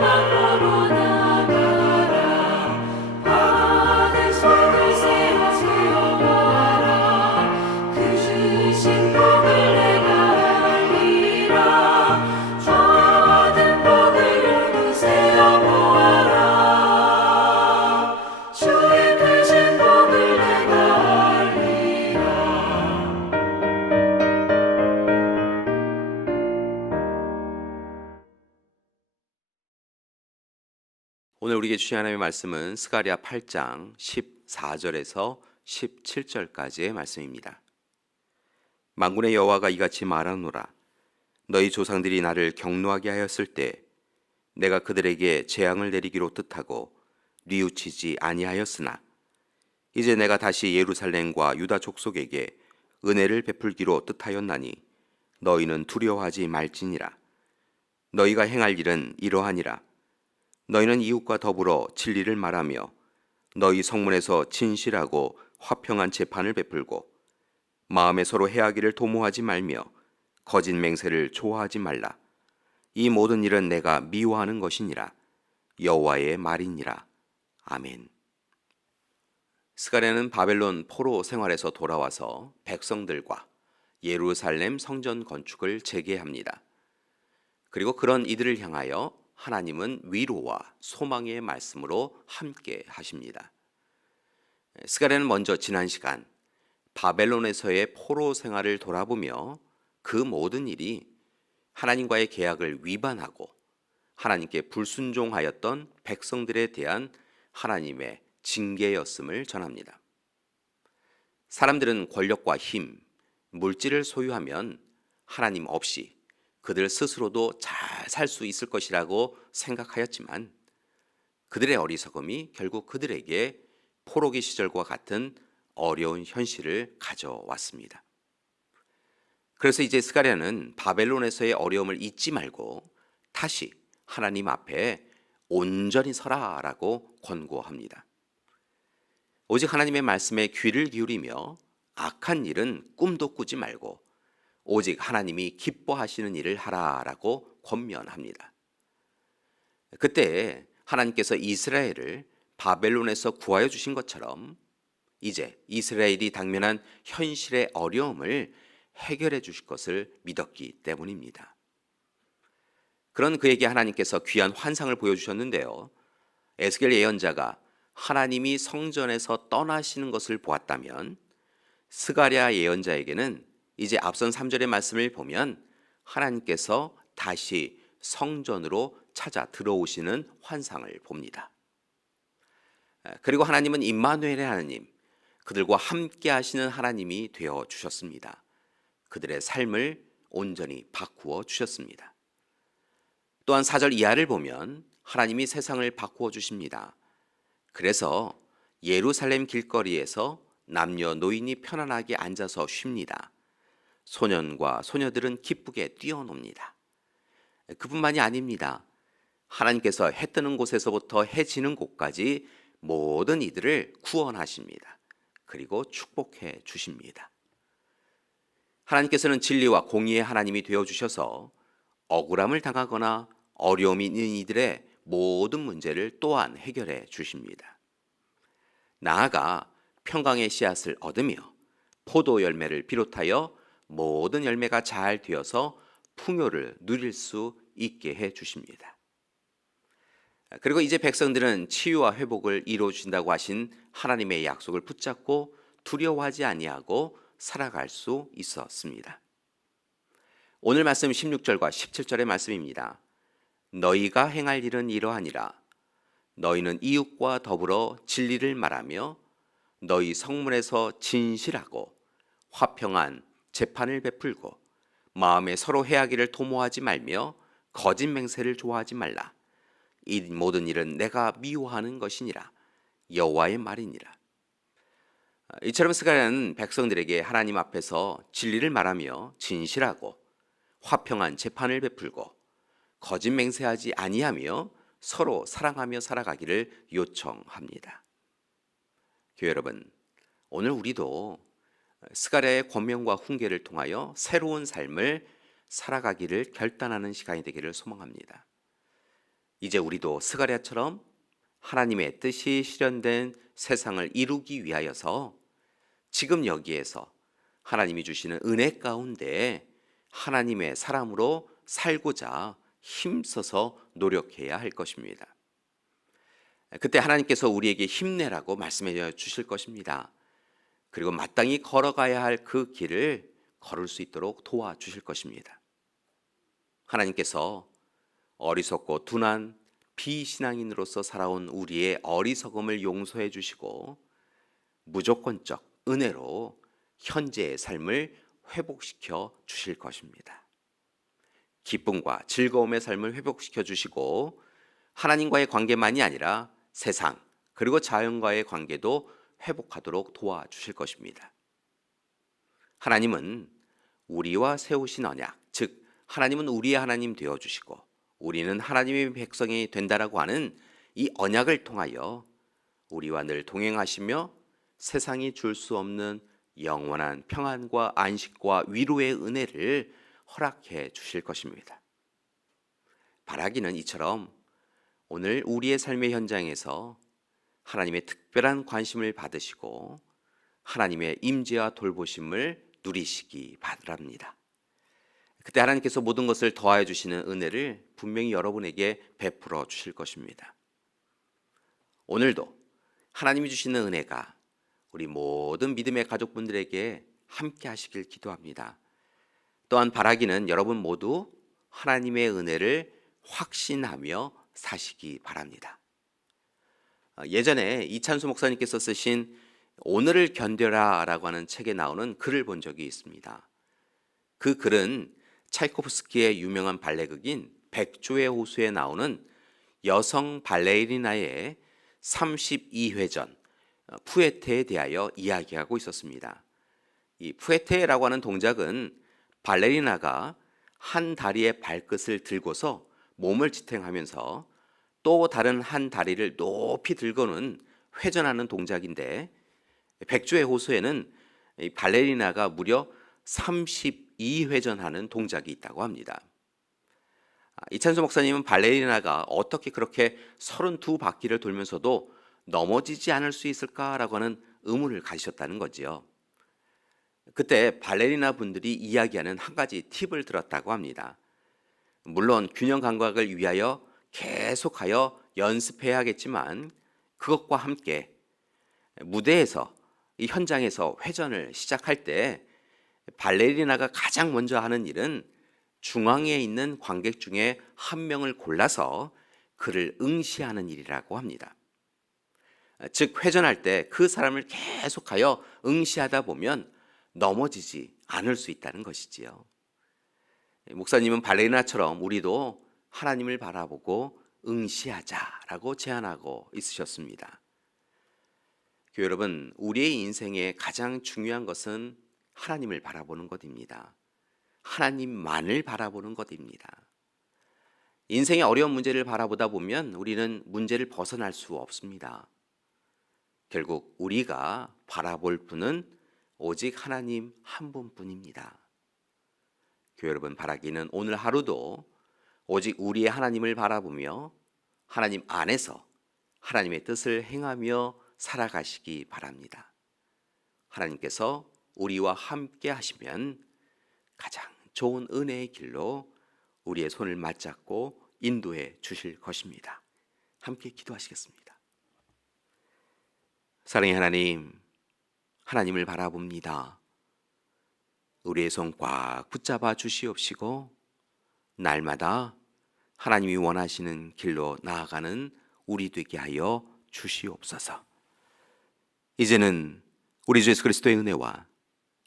방법으로 나가라. 받은 손을 세워 모아라. 그 주신 복을 내가 알리라. 받은 복을 모두 세워 모아라. 주의 크신 복을 내가 알리라. 오늘 우리에게 주신 하나님의 말씀은 스가랴 8장 14절에서 17절까지의 말씀입니다. 만군의 여호와가 이같이 말하노라. 너희 조상들이 나를 경노하게 하였을 때 내가 그들에게 재앙을 내리기로 뜻하고 뉘우치지 아니하였으나 이제 내가 다시 예루살렘과 유다 족속에게 은혜를 베풀기로 뜻하였나니 너희는 두려워하지 말지니라. 너희가 행할 일은 이러하니라. 너희는 이웃과 더불어 진리를 말하며 너희 성문에서 진실하고 화평한 재판을 베풀고 마음에 서로 해하기를 도모하지 말며 거짓 맹세를 좋아하지 말라. 이 모든 일은 내가 미워하는 것이니라. 여호와의 말이니라. 아멘. 스가랴는 바벨론 포로 생활에서 돌아와서 백성들과 예루살렘 성전 건축을 재개합니다. 그리고 그런 이들을 향하여 하나님은 위로와 소망의 말씀으로 함께 하십니다. 스가랴는 먼저 지난 시간 바벨론에서의 포로 생활을 돌아보며 그 모든 일이 하나님과의 계약을 위반하고 하나님께 불순종하였던 백성들에 대한 하나님의 징계였음을 전합니다. 사람들은 권력과 힘, 물질을 소유하면 하나님 없이 그들 스스로도 잘 살 수 있을 것이라고 생각하였지만 그들의 어리석음이 결국 그들에게 포로기 시절과 같은 어려운 현실을 가져왔습니다. 그래서 이제 스가랴는 바벨론에서의 어려움을 잊지 말고 다시 하나님 앞에 온전히 서라라고 권고합니다. 오직 하나님의 말씀에 귀를 기울이며 악한 일은 꿈도 꾸지 말고 오직 하나님이 기뻐하시는 일을 하라라고 권면합니다. 그때 하나님께서 이스라엘을 바벨론에서 구하여 주신 것처럼 이제 이스라엘이 당면한 현실의 어려움을 해결해 주실 것을 믿었기 때문입니다. 그런 그에게 하나님께서 귀한 환상을 보여주셨는데요. 에스겔 예언자가 하나님이 성전에서 떠나시는 것을 보았다면 스가랴 예언자에게는 이제 앞선 3절의 말씀을 보면 하나님께서 다시 성전으로 찾아 들어오시는 환상을 봅니다. 그리고 하나님은 임마누엘의 하나님, 그들과 함께 하시는 하나님이 되어 주셨습니다. 그들의 삶을 온전히 바꾸어 주셨습니다. 또한 4절 이하를 보면 하나님이 세상을 바꾸어 주십니다. 그래서 예루살렘 길거리에서 남녀 노인이 편안하게 앉아서 쉽니다. 소년과 소녀들은 기쁘게 뛰어놉니다. 그뿐만이 아닙니다. 하나님께서 해 뜨는 곳에서부터 해 지는 곳까지 모든 이들을 구원하십니다. 그리고 축복해 주십니다. 하나님께서는 진리와 공의의 하나님이 되어주셔서 억울함을 당하거나 어려움이 있는 이들의 모든 문제를 또한 해결해 주십니다. 나아가 평강의 씨앗을 얻으며 포도 열매를 비롯하여 모든 열매가 잘 되어서 풍요를 누릴 수 있게 해 주십니다. 그리고 이제 백성들은 치유와 회복을 이루어 주신다고 하신 하나님의 약속을 붙잡고 두려워하지 아니하고 살아갈 수 있었습니다. 오늘 말씀 16절과 17절의 말씀입니다. 너희가 행할 일은 이러하니라. 너희는 이웃과 더불어 진리를 말하며 너희 성문에서 진실하고 화평한 재판을 베풀고 마음에 서로 해하기를 도모하지 말며 거짓 맹세를 좋아하지 말라. 이 모든 일은 내가 미워하는 것이니라. 여호와의 말이니라. 이처럼 스가랴는 백성들에게 하나님 앞에서 진리를 말하며 진실하고 화평한 재판을 베풀고 거짓 맹세하지 아니하며 서로 사랑하며 살아가기를 요청합니다. 교회 여러분, 오늘 우리도 스가랴의 권면과 훈계를 통하여 새로운 삶을 살아가기를 결단하는 시간이 되기를 소망합니다. 이제 우리도 스가랴처럼 하나님의 뜻이 실현된 세상을 이루기 위하여서 지금 여기에서 하나님이 주시는 은혜 가운데 하나님의 사람으로 살고자 힘써서 노력해야 할 것입니다. 그때 하나님께서 우리에게 힘내라고 말씀해 주실 것입니다. 그리고 마땅히 걸어가야 할 그 길을 걸을 수 있도록 도와주실 것입니다. 하나님께서 어리석고 둔한 비신앙인으로서 살아온 우리의 어리석음을 용서해 주시고 무조건적 은혜로 현재의 삶을 회복시켜 주실 것입니다. 기쁨과 즐거움의 삶을 회복시켜 주시고 하나님과의 관계만이 아니라 세상 그리고 자연과의 관계도 회복하도록 도와주실 것입니다. 하나님은 우리와 세우신 언약, 즉 하나님은 우리의 하나님 되어주시고 우리는 하나님의 백성이 된다라고 하는 이 언약을 통하여 우리와 늘 동행하시며 세상이 줄 수 없는 영원한 평안과 안식과 위로의 은혜를 허락해 주실 것입니다. 바라기는 이처럼 오늘 우리의 삶의 현장에서 하나님의 특별한 관심을 받으시고 하나님의 임재와 돌보심을 누리시기 바랍니다. 그때 하나님께서 모든 것을 더하여 주시는 은혜를 분명히 여러분에게 베풀어 주실 것입니다. 오늘도 하나님이 주시는 은혜가 우리 모든 믿음의 가족분들에게 함께 하시길 기도합니다. 또한 바라기는 여러분 모두 하나님의 은혜를 확신하며 사시기 바랍니다. 예전에 이찬수 목사님께서 쓰신 오늘을 견뎌라 라고 하는 책에 나오는 글을 본 적이 있습니다. 그 글은 차이코프스키의 유명한 발레극인 백조의 호수에 나오는 여성 발레리나의 32회전 푸에테에 대하여 이야기하고 있었습니다. 이 푸에테라고 하는 동작은 발레리나가 한 다리의 발끝을 들고서 몸을 지탱하면서 또 다른 한 다리를 높이 들고는 회전하는 동작인데 백조의 호수에는 이 발레리나가 무려 32회전하는 동작이 있다고 합니다. 이찬수 목사님은 발레리나가 어떻게 그렇게 32바퀴를 돌면서도 넘어지지 않을 수 있을까라고 하는 의문을 가지셨다는 거지요. 그때 발레리나 분들이 이야기하는 한 가지 팁을 들었다고 합니다. 물론 균형 감각을 위하여 계속하여 연습해야겠지만 그것과 함께 무대에서 이 현장에서 회전을 시작할 때 발레리나가 가장 먼저 하는 일은 중앙에 있는 관객 중에 한 명을 골라서 그를 응시하는 일이라고 합니다. 즉 회전할 때 그 사람을 계속하여 응시하다 보면 넘어지지 않을 수 있다는 것이지요. 목사님은 발레리나처럼 우리도 하나님을 바라보고 응시하자라고 제안하고 있으셨습니다. 교회 여러분, 우리의 인생의 가장 중요한 것은 하나님을 바라보는 것입니다. 하나님만을 바라보는 것입니다. 인생의 어려운 문제를 바라보다 보면 우리는 문제를 벗어날 수 없습니다. 결국 우리가 바라볼 분은 오직 하나님 한 분뿐입니다. 교회 여러분, 바라기는 오늘 하루도 오직 우리의 하나님을 바라보며 하나님 안에서 하나님의 뜻을 행하며 살아가시기 바랍니다. 하나님께서 우리와 함께 하시면 가장 좋은 은혜의 길로 우리의 손을 맞잡고 인도해 주실 것입니다. 함께 기도하시겠습니다. 사랑의 하나님, 하나님을 바라봅니다. 우리의 손 꽉 붙잡아 주시옵시고 날마다 하나님이 원하시는 길로 나아가는 우리 되게 하여 주시옵소서. 이제는 우리 주 예수 그리스도의 은혜와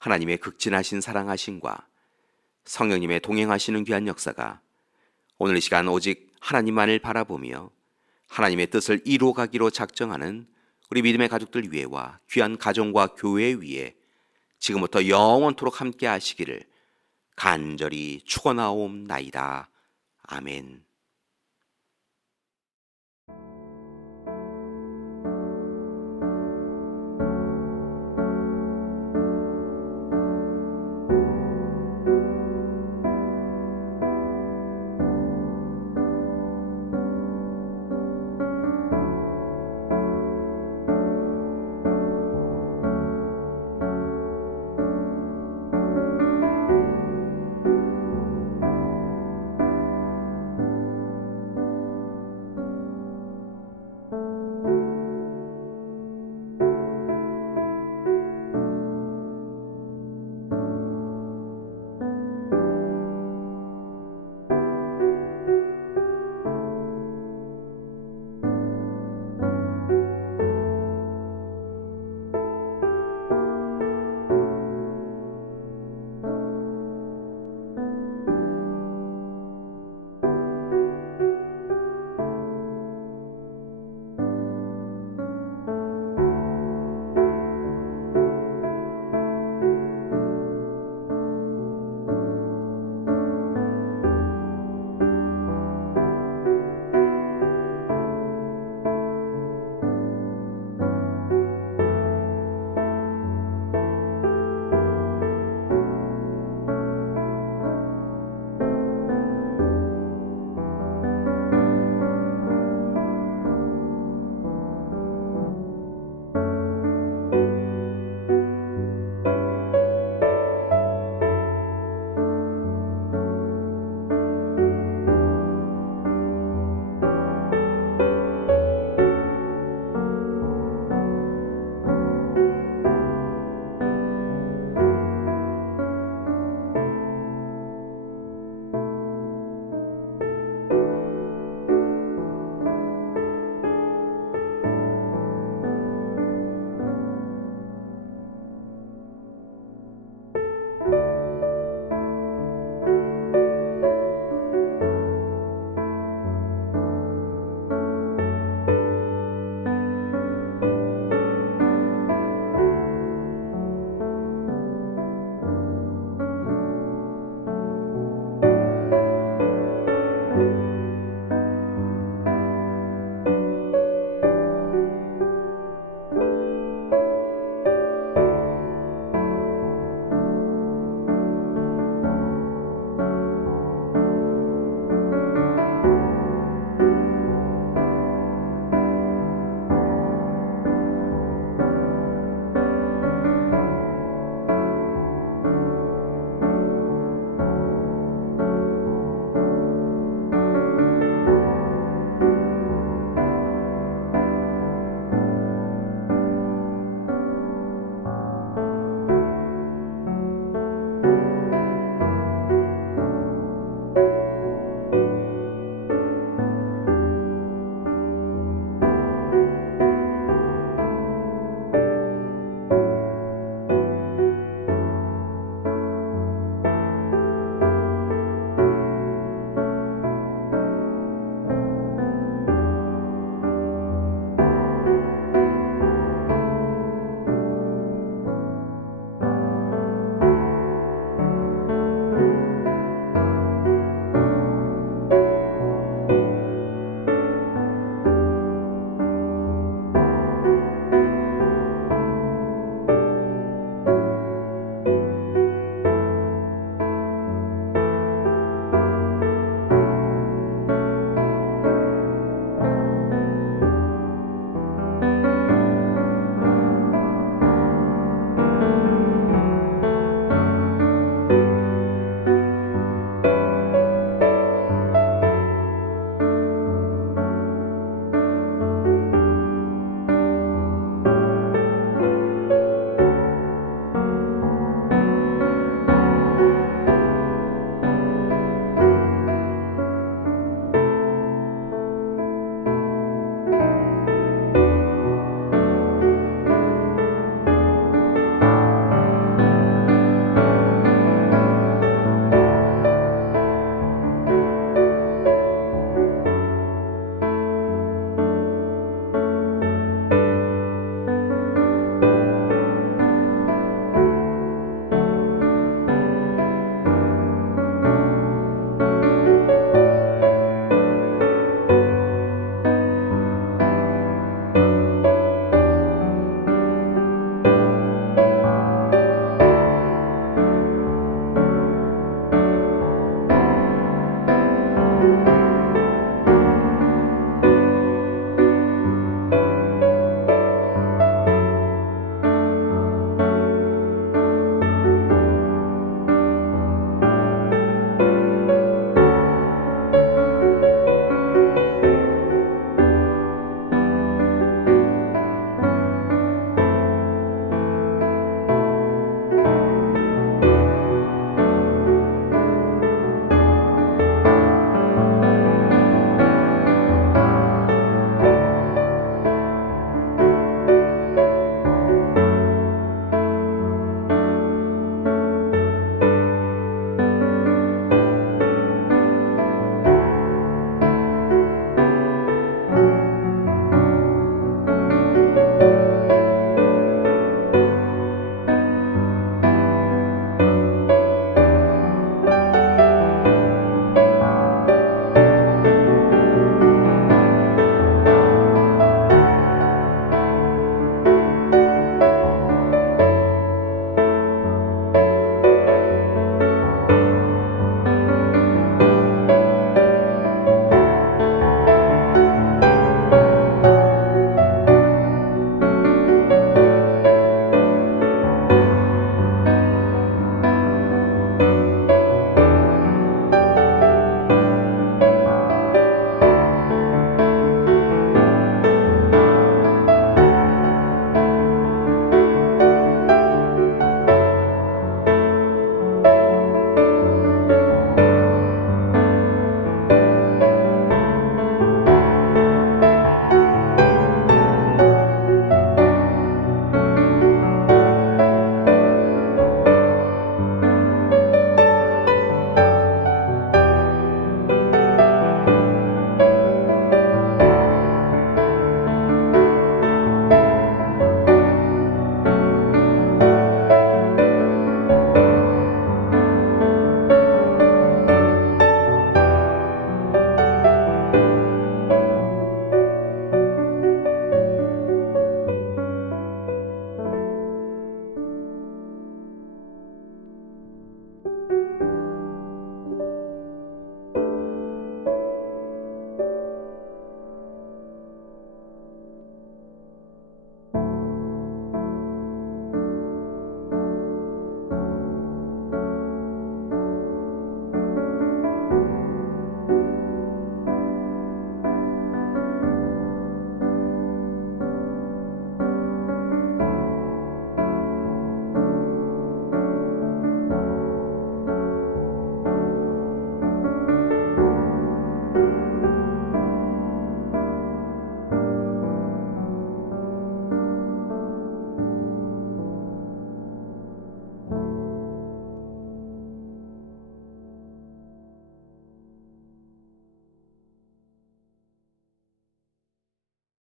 하나님의 극진하신 사랑하심과 성령님의 동행하시는 귀한 역사가 오늘 이 시간 오직 하나님만을 바라보며 하나님의 뜻을 이루어가기로 작정하는 우리 믿음의 가족들 위에와 귀한 가정과 교회 위에 지금부터 영원토록 함께 하시기를 간절히 축원하옵나이다. 아멘.